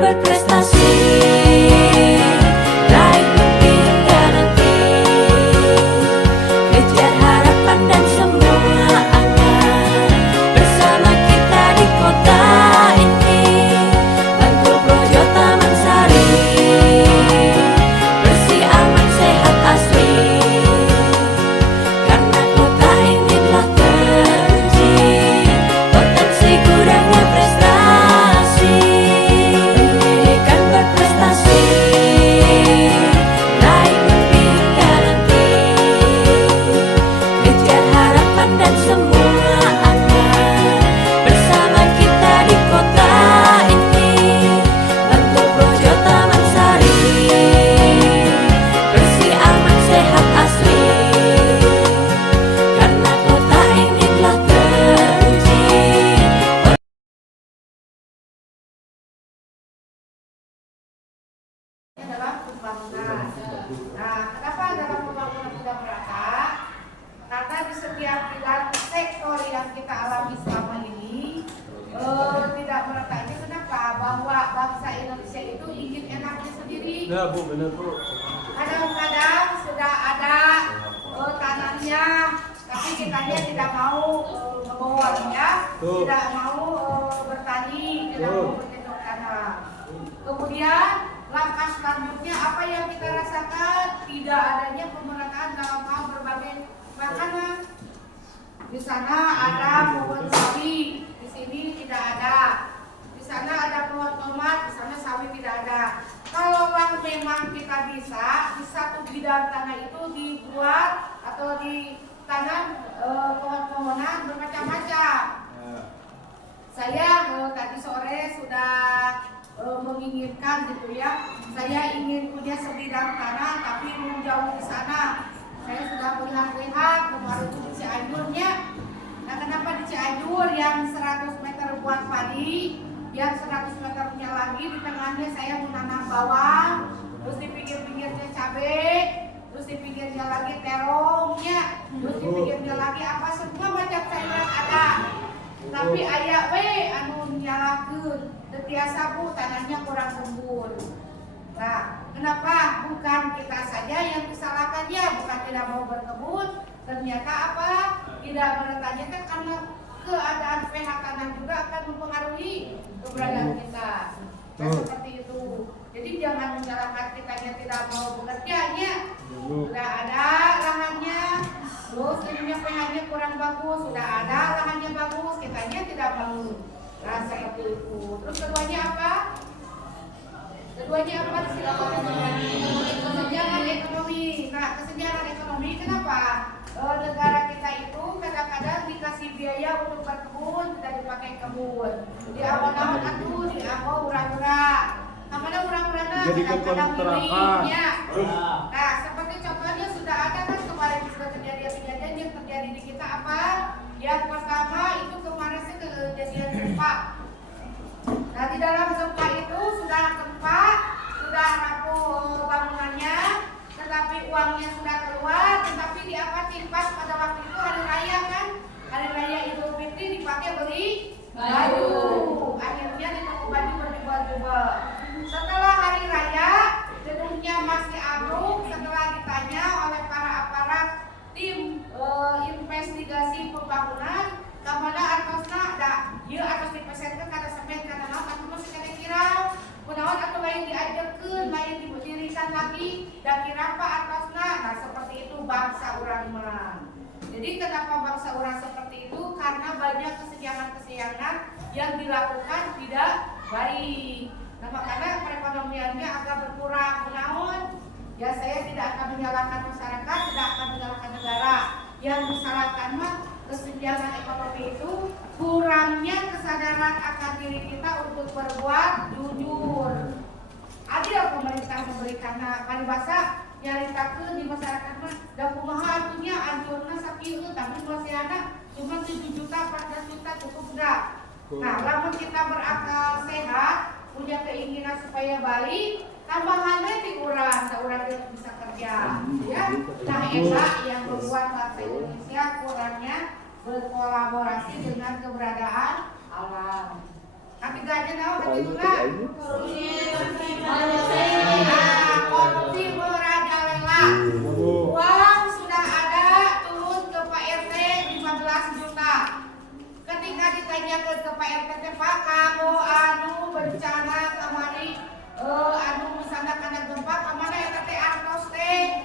berprestasi, raih mimpi hingga nanti, kejar harapan dan semua akan bersama kita di kota ini. Bantul Projo Taman Sari, bersih aman sehat asli, karena kota ini telah teruji potensi kurangnya prestasi. Pendidikan berprestasi, raih mimpi hingga nanti, kejar harapan dan semua akan bersama kita di kota ini. Bantul Projo Taman Sari, bersih aman sehat asli, karena kota ini telah teruji. Dalam pembangunan. Nah, kenapa dalam pembangunan tidak merata? Karena di setiap bidang sektor yang kita alami selama ini tidak merata. Ini kenapa? Bahwa bangsa Indonesia itu ingin enaknya sendiri. Ya Bu, benar Bu. Kadang-kadang sudah ada tanahnya, tapi kitanya tidak mau mengolah, tidak mau bertani, tidak mau bercocok tanam. Kemudian langkah selanjutnya apa yang kita rasakan? Tidak adanya pemerataan dalam hal berbagai makanan. Di sana ada pohon sawi, di sini tidak ada. Di sana ada pohon tomat, di sana sawi tidak ada. Kalau memang kita bisa di satu bidang tanah itu dibuat atau ditanam pohon-pohonan bermacam-macam. Saya tadi sore sudah menginginkan gitu ya, saya ingin punya sebidang tanah tapi belum jauh di sana. Saya sudah melihat-lihat kemarin itu di Cianjurnya. Nah, kenapa di Cianjur yang 100 meter buat padi, yang 100 meternya lagi di tengahnya saya menanam bawang, terus di pinggir-pinggirnya cabai, terus di pinggirnya lagi terongnya, terus di pinggirnya lagi apa, semua macam sayuran ada. Tapi aya we anu nyalakeun teu tiasa Bu, tanahnya kurang gembur. Nah, kenapa? Bukan kita saja yang disalahkannya, bukan tidak mau berkebun, ternyata apa? Tidak meretanya kan karena keadaan pH tanah juga akan mempengaruhi keberadaan kita. Nah, seperti itu. Jadi jangan menyalahkan kitanya tidak mau bekerjanya. Sudah ada lahannya, terus ininya pH-nya kurang bagus, sudah ada lahannya bagus, kitanya tidak bangun. Nah, seperti itu. Terus keduanya apa? Keduanya apa? Kesenjangan ekonomi. Nah, kesenjangan ekonomi kenapa? Negara kita itu kadang-kadang dikasih biaya untuk berkebun, tidak dipakai kebun. Di awal-awal atuh di awal urang-urang. Namanya urang-urangna kadang-kadang milihnya. Nah, seperti contohnya sudah ada kan kemarin sudah terjadi kejadian yang terjadi di kita apa? Yang pertama itu kemarin kejadian gempa. Nah, di dalam gempa itu sudah gempa, sudah rapuh bangunannya, tetapi uangnya sudah keluar, tetapi diapatin pas pada waktu itu hari raya kan, hari raya Idul Fitri dipakai beli baju. Akhirnya di toko baju berjubel-jubel. Setelah hari raya, gedungnya masih ambruk. Setelah ditanya oleh para aparat tim investigasi pembangunan, kamana artosna da ieu artos dipesenkeun kana semen kana naon atuh masih kana kirau. Kunaon atuh lain diajarkeun, lain didirikan lagi, da kirapa artosna. Nah, seperti itu bangsa urang mah. Jadi kenapa bangsa urang seperti itu? Karena banyak kesenjangan-kesenjangan yang dilakukan tidak baik. Nah, makanya perekonomiannya agak berkurang. Kunaon? Ya, saya tidak akan menyalahkan masyarakat, tidak akan menyalahkan negara. Yang disalahkan mah kesenjangan ekonomi itu kurangnya kesadaran akan diri kita untuk berbuat jujur. Adil pemerintah memberikan paribasa nyaritakeun di masyarakat mah da kumaha atunya anjurna sakieu tapi masihana cuma 7 juta 14 juta cukup enggak. Nah, lamun kita berakal sehat, punya keinginan supaya baik, tambahannya diurang, saurang bisa kerja, ya. Nah, eta yang membuat bangsa Indonesia kurangnya berkolaborasi dengan keberadaan alam. Ketiganya naon ketiga? Korupsi merajalela. Uang sudah ada turun ke Pak RT 15 juta. Ketika ditanyakan ke Pak RT, Pak, kamu anu bencana kemari, anu misalnya kena gempa kemana RT artos teh?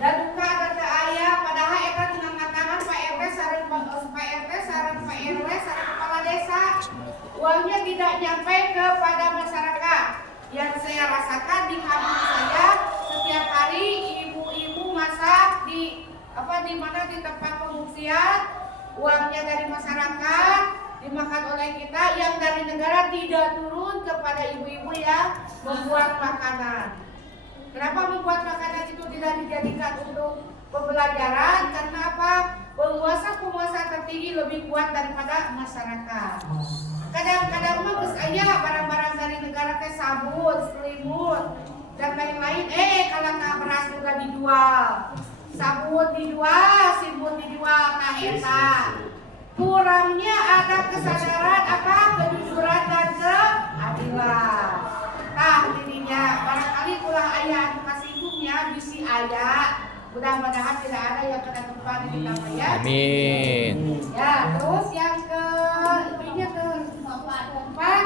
Dan buka kata ayah, padahal RT dengan tangan Pak RT sareng Pak RT sareng Pak RW sareng kepala desa. Uangnya tidak nyampe kepada masyarakat. Yang saya rasakan di kampung saya setiap hari ibu-ibu masak di mana di tempat pengungsian, uangnya dari masyarakat dimakan oleh kita, yang dari negara tidak turun kepada ibu-ibu yang membuat makanan. Kenapa membuat makanan itu tidak dijadikan untuk pembelajaran? Karena apa? Penguasa tertinggi lebih kuat daripada masyarakat. Kadang-kadang mah geus aya barang-barang dari negara teh sabun, selimut dan lain-lain. Kalau beras juga dijual. Sabun dijual, selimut dijual, nah eta. Kurangnya ada kesadaran kejujuran dan keadilan. Nah, dirinya barangkali kurang aya edukasi hukumnya bisi aya. Mudah-mudahan tidak ada yang kena gempa di kita ya. Amin. Ya, terus yang keempat, nah,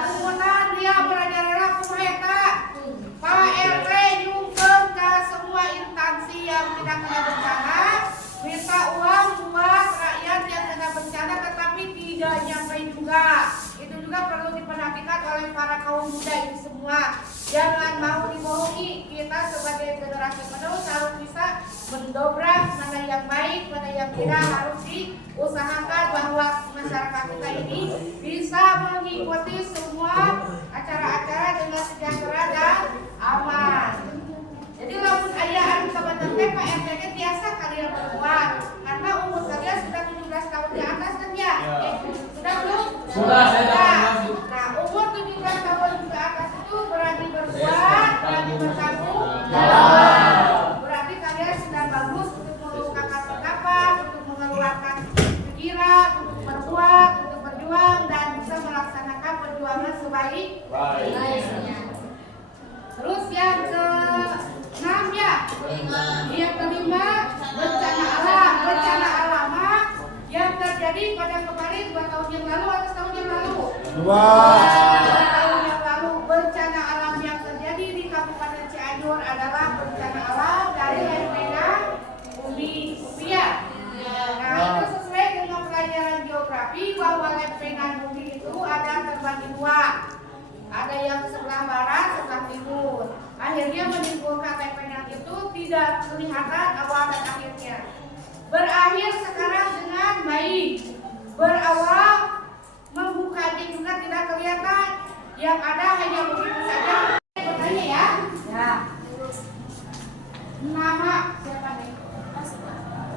kerumunan dia merajalela kumaha Pak RT nyungkeun ke semua instansi yang tidak kena bencana, minta uang buat rakyat yang kena bencana tetapi tidak nyampe juga. Itu juga perlu diperhatikan oleh para kaum muda ini semua. Jangan mau dibohongi. Kita sebagai generasi penerus harus bisa mendobrak mana yang baik, mana yang tidak. Harus diusahakan bahwa masyarakat kita ini bisa mengikuti semua acara-acara dengan sejahtera dan aman. Jadi lamun aya anu sabanten teh Pak RT nya tiasa kalian berbuat karena umur kalian sudah 17 tahun di atas kan ya? Sudah belum? Sudah. Nah, umur 17 tahun ke atas itu berani berbuat, berani bertanggung jawab. Berarti kalian sudah bagus untuk mengungkapkan pendapat, untuk mengeluarkan pikiran, untuk berbuat, untuk berjuang dan bisa melaksanakan perjuangan sebaik-baiknya. Terus yang ke-6 ya. Yang kelima, bencana alam. Bencana alam yang terjadi pada kemarin 2 tahun yang lalu atau setahun yang lalu? 2 tahun yang lalu. Bencana alam yang terjadi di Kabupaten Cianjur adalah bencana alam dari lempengan bumi ya. Nah, itu sesuai dengan pelajaran geografi bahwa lempengan bumi itu ada terbagi 2. Ada yang sebelah barat, sebelah timur. Akhirnya menimbulkan lempengan itu tidak kelihatan awal dan akhirnya. Berakhir sekarang dengan baik. Berawal membuka juga tidak kelihatan. Yang ada hanya begitu saja. Bertanya ya. Ya. Nama siapa nih?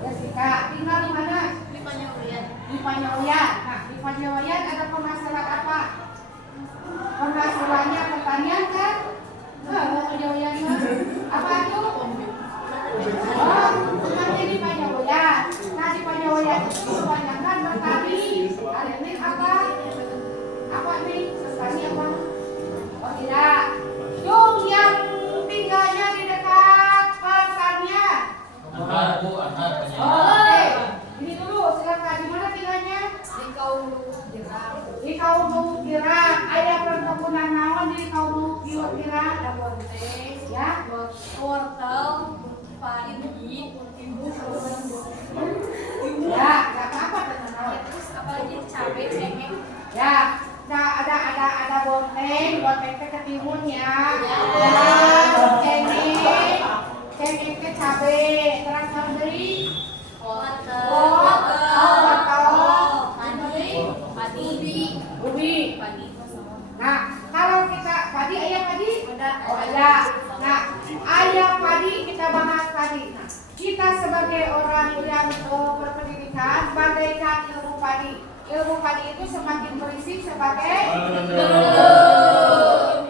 Jessica. Tinggal di mana? Di Panyawian. Di Panyawian. Nah, di Panyawian ada penghasilan apa? Penghasilannya pertanian kan? Mau Panyawian apa itu? Seperti di Panyawian. Nah, di Panyawian itu kebanyakan bertani. Ada ini apa? Apa nih? Petani apa? Oh tidak. Yung yang tinggalnya di dekat pertanian. Oke. Ini dulu, silakan. Di mana tinggalnya? Di Kaulu. Di Kaulu Girang. Ada perkebunan naon di Kaulu Girang? Ada bonte, ya. Wortel, padi, ya, nggak apa-apa teman-teman. Terus apalagi cabai, cengkeh. Ya, nah ada bonteng ke ketimunnya. Ya, cengkeh ke cabai. Terus memberi ubi. Nah, kalau kita padi, ayam padi? Oh ada. Nah, ayam padi kita bahas padi. Nah, kita sebagai orang yang berpendidikan bagaikan ilmu padi. Ilmu padi itu semakin berisik sebagai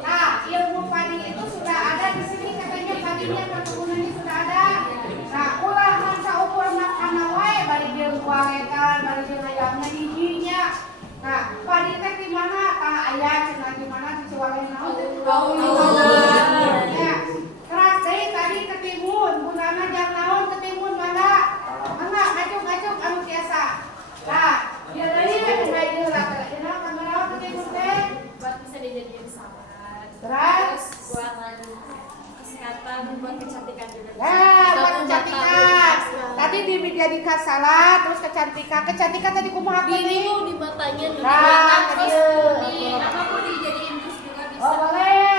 nah, ilmu padi itu sudah ada di sini katanya padinya perkebunannya sudah ada. Nah, ulah masa ukur makan wae bari jeung kuaretan, bari jeung ayamnya hijinya. ayah cenah gimana dicualin naon teh. Ya. Keras deui tadi ketimun, gunana jang naon ketimun mangga. Mangga ngacuk-ngacuk anu tiasa. Tah, ieu deui teh ieu lah. Cenah kamera ketimun teh. Buat bisa dijadiin salad. Terus Buat kesehatan, buat kecantikan juga. ya, buat kecantikan. Tadi dijadikan salad, terus kecantikan. Kecantikan tadi kumaha Ini pilih? di matanya, di Nah, mata, terus iya. di apapun dijadiin jus juga bisa. Oh, boleh.